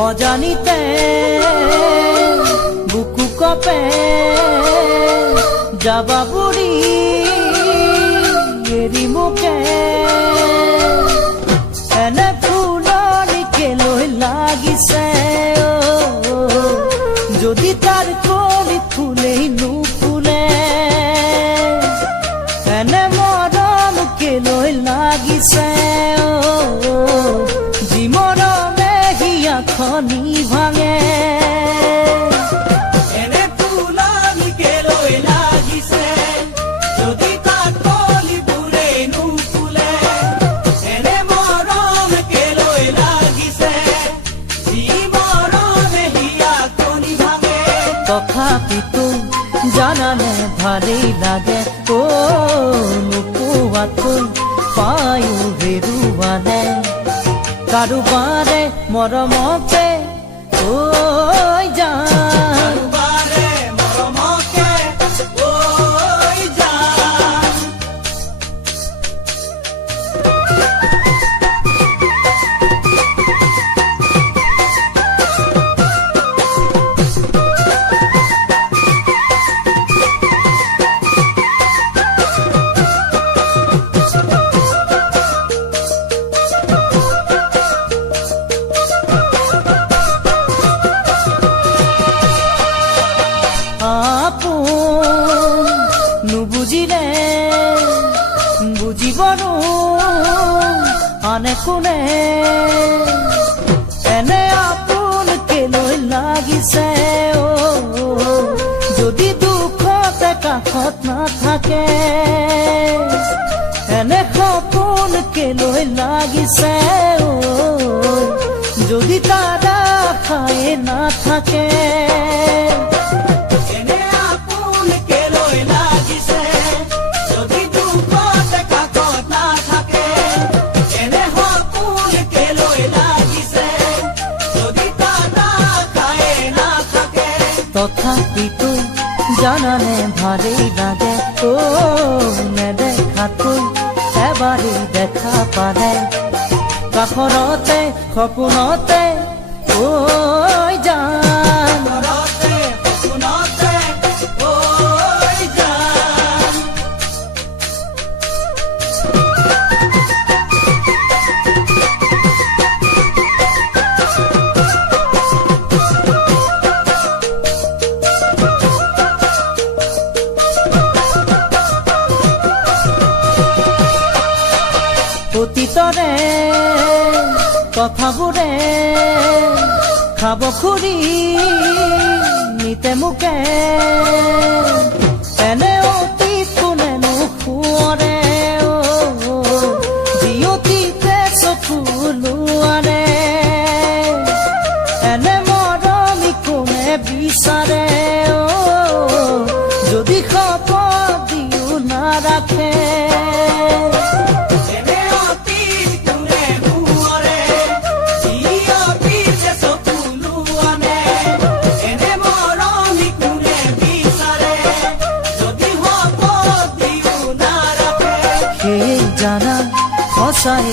অজানিতে বুকু কপে যাবা বুড়ি এৰি মোকে এনে ফুলনিকে লৈ লাগিছে যদি তাৰ কলি ফুলেই নুফুলে এনে মৰমকে লৈ লাগিছে যি মৰমে হিয়াখনি ভাঙে এনে ফুলনিকে লৈ লাগিছে যদি তাৰ কলিবোৰে নুফুলে এনে মৰমকে লৈ লাগিছে যি মৰমে হিয়াখনি ভাঙে তথাপিতো জানানে ভালেই লাগে নোপোৱাকৈ পায়ো হেৰুৱালে কাৰোবাৰে মৰমকে জান বাৰে মৰমকে ঐ জান নুবুজিলে বুজিবনো আনে কোনে এনে আপোনকে লৈ লাগিছে যদি দুখতে কাষত নাথাকে এনে সপোনকে লৈ লাগিছে যদি তাৰ আশাই নাথাকে এনে আপোনকে লৈ লাগিছে যদি দুখতে কাষত নাথাকে এনে সপোনকে লৈ লাগিছে যদি তাৰ আশাই নাথাকে তথাপিতো জানানে ভালেই লাগে নেদেখাকৈ এবাৰেই দেখা পালে কাষৰতে সপোনতে জান ঘৰতে সপোনতে ঐ জান অতীতৰে কথাবোৰে খাব খুৰি নিতে মোকে এনে অতীত কোনেনো সোঁৱৰে যি অতীতে চকু লোৱাৰে এনে মৰমি কোনে বিচাৰে যদি শপত দিও নাৰাখে এনে অতীত কোনে সোঁৱৰে যি অতীতে চকু লোৱানে এনে মৰমি কোনে বিচাৰে যদি শপত দিও নাৰাখে সেই জানা সঁচাই